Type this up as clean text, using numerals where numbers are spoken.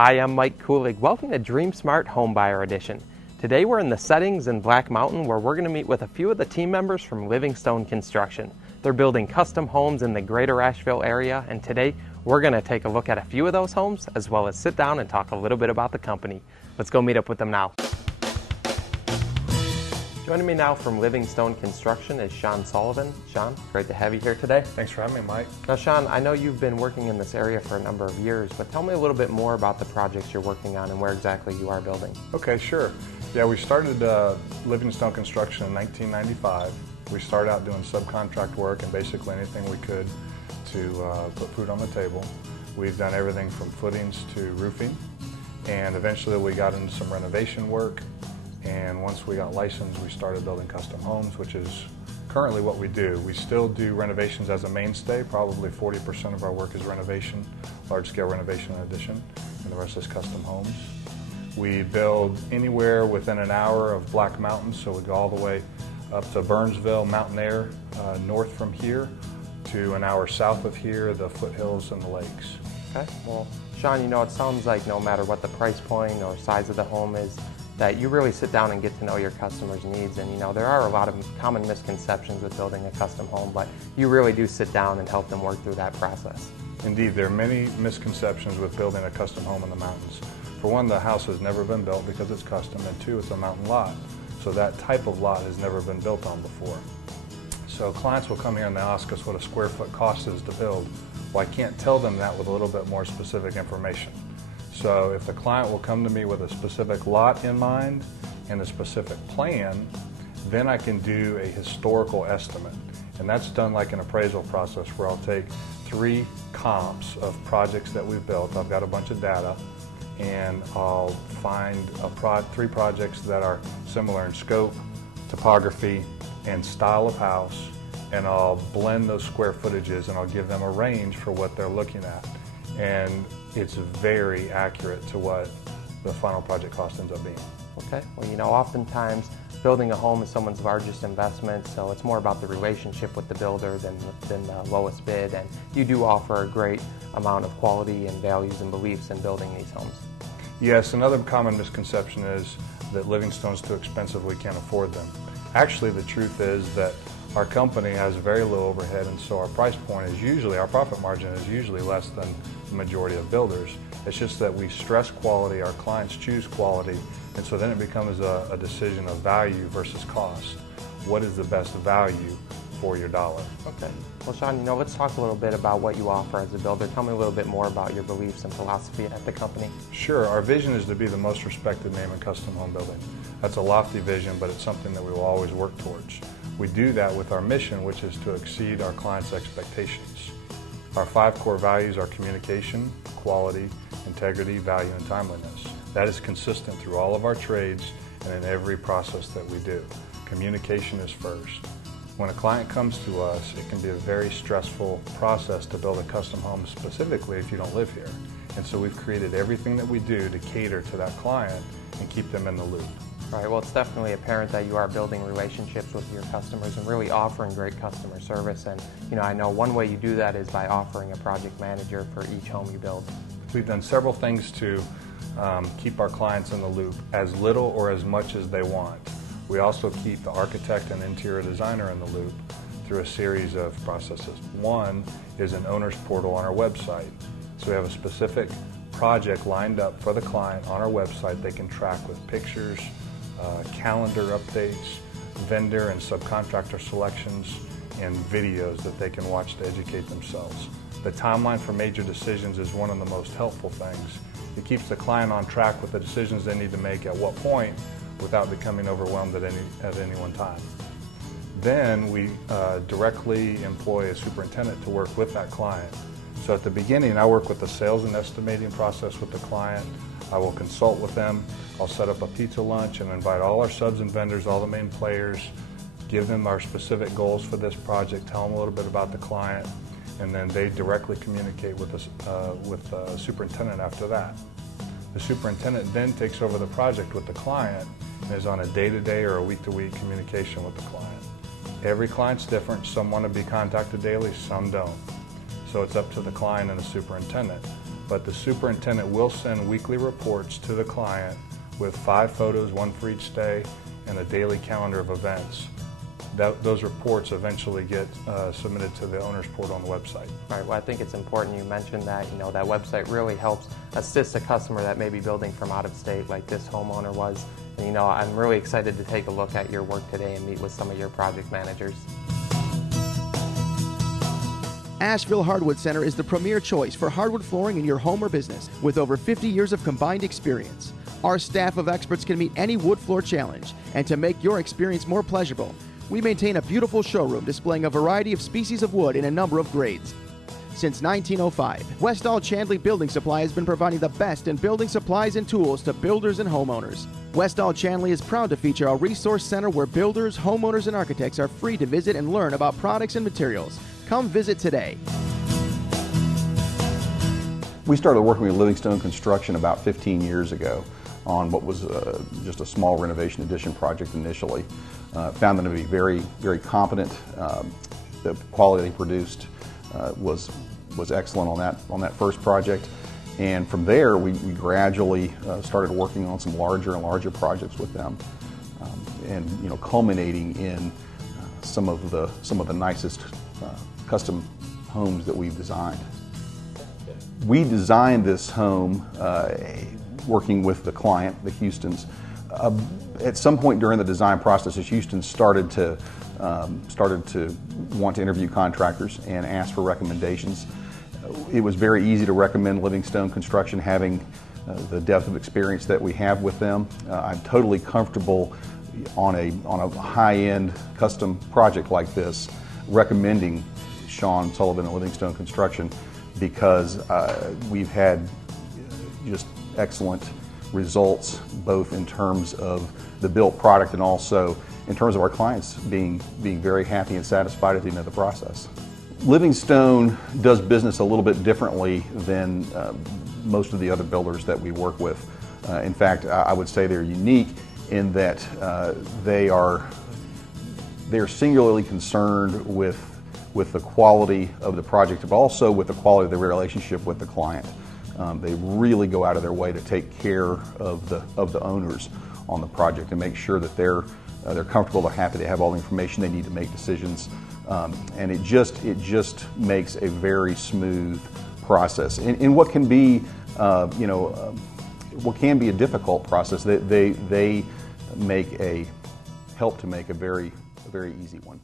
Hi, I'm Mike Kulig. Welcome to Dream Smart Homebuyer Edition. Today we're in the settings in Black Mountain where we're going to meet with a few of the team members from Livingstone Construction. They're building custom homes in the greater Asheville area, and today we're going to take a look at a few of those homes as well as sit down and talk a little bit about the company. Let's go meet up with them now. Joining me now from Livingstone Construction is Sean Sullivan. Sean, great to have you here today. Thanks for having me, Mike. Now, Sean, I know you've been working in this area for a number of years, but tell me a little bit more about the projects you're working on and where exactly you are building. Okay, sure. Yeah, we started Livingstone Construction in 1995. We started out doing subcontract work and basically anything we could to put food on the table. We've done everything from footings to roofing, and eventually we got into some renovation work. And once we got licensed, we started building custom homes, which is currently what we do. We still do renovations as a mainstay. Probably 40% of our work is renovation, large-scale renovation and addition, and the rest is custom homes. We build anywhere within an hour of Black Mountain, so we go all the way up to Burnsville, Mountain Air, north from here, to an hour south of here, the foothills and the lakes. Okay, well, Sean, you know, it sounds like no matter what the price point or size of the home is, that you really sit down and get to know your customers' needs. And you know, there are a lot of common misconceptions with building a custom home, but you really do sit down and help them work through that process. Indeed, there are many misconceptions with building a custom home in the mountains. For one, the house has never been built because it's custom, and two, it's a mountain lot. So that type of lot has never been built on before. So clients will come here and they ask us what a square foot cost is to build. Well, I can't tell them that with a little bit more specific information. So if the client will come to me with a specific lot in mind and a specific plan, then I can do a historical estimate. And that's done like an appraisal process where I'll take 3 comps of projects that we've built. I've got a bunch of data, and I'll find 3 projects that are similar in scope, topography, and style of house, and I'll blend those square footages and I'll give them a range for what they're looking at. And it's very accurate to what the final project cost ends up being. Okay, well, you know, oftentimes building a home is someone's largest investment, so it's more about the relationship with the builder than the lowest bid, and you do offer a great amount of quality and values and beliefs in building these homes. Yes, another common misconception is that Livingstone's too expensive, we can't afford them. Actually, the truth is that our company has very low overhead, and so our price point is usually, our profit margin is usually less than the majority of builders. It's just that we stress quality, our clients choose quality, and so then it becomes a decision of value versus cost. What is the best value for your dollar? Okay. Well, Sean, you know, let's talk a little bit about what you offer as a builder. Tell me a little bit more about your beliefs and philosophy at the company. Sure. Our vision is to be the most respected name in custom home building. That's a lofty vision, but it's something that we will always work towards. We do that with our mission, which is to exceed our clients' expectations. Our 5 core values are communication, quality, integrity, value, and timeliness. That is consistent through all of our trades and in every process that we do. Communication is first. When a client comes to us, it can be a very stressful process to build a custom home, specifically if you don't live here. And so we've created everything that we do to cater to that client and keep them in the loop. All right, well, it's definitely apparent that you are building relationships with your customers and really offering great customer service. And, you know, I know one way you do that is by offering a project manager for each home you build. We've done several things to keep our clients in the loop, as little or as much as they want. We also keep the architect and interior designer in the loop through a series of processes. One is an owner's portal on our website. So we have a specific project lined up for the client on our website. They can track with pictures, calendar updates, vendor and subcontractor selections, and videos that they can watch to educate themselves. The timeline for major decisions is one of the most helpful things. It keeps the client on track with the decisions they need to make at what point without becoming overwhelmed at any one time. Then we directly employ a superintendent to work with that client. So at the beginning, I work with the sales and estimating process with the client. I will consult with them. I'll set up a pizza lunch and invite all our subs and vendors, all the main players, give them our specific goals for this project, tell them a little bit about the client, and then they directly communicate with the superintendent after that. The superintendent then takes over the project with the client and is on a day-to-day or a week-to-week communication with the client. Every client's different. Some want to be contacted daily, some don't. So it's up to the client and the superintendent. but the superintendent will send weekly reports to the client with 5 photos, 1 for each day, and a daily calendar of events. Those reports eventually get submitted to the owner's portal on the website. Right. Well, I think it's important you mentioned that. That website really helps assist a customer that may be building from out of state, like this homeowner was. And I'm really excited to take a look at your work today and meet with some of your project managers. Asheville Hardwood Center is the premier choice for hardwood flooring in your home or business, with over 50 years of combined experience. Our staff of experts can meet any wood floor challenge, and to make your experience more pleasurable, we maintain a beautiful showroom displaying a variety of species of wood in a number of grades. Since 1905, Westall Chandley Building Supply has been providing the best in building supplies and tools to builders and homeowners. Westall Chandley is proud to feature a resource center where builders, homeowners, and architects are free to visit and learn about products and materials. Come visit today. We started working with Livingstone Construction about 15 years ago on what was just a small renovation addition project initially. Found them to be very, very competent. The quality they produced was excellent on that first project, and from there we gradually started working on some larger and larger projects with them, and culminating in some of the nicest custom homes that we've designed. We designed this home working with the client, the Houstons. At some point during the design process, the Houstons started to want to interview contractors and ask for recommendations. It was very easy to recommend Livingstone Construction, having the depth of experience that we have with them. I'm totally comfortable on a high-end custom project like this recommending Sean Sullivan and Livingstone Construction, because we've had just excellent results, both in terms of the built product and also in terms of our clients being very happy and satisfied at the end of the process. Livingstone does business a little bit differently than most of the other builders that we work with. In fact, I would say they're unique in that they're singularly concerned with the quality of the project, but also with the quality of the relationship with the client. They really go out of their way to take care of the owners on the project and make sure that they're comfortable, they're happy, they have all the information they need to make decisions, and it just makes a very smooth process. In what can be what can be a difficult process, they help to make a very easy one.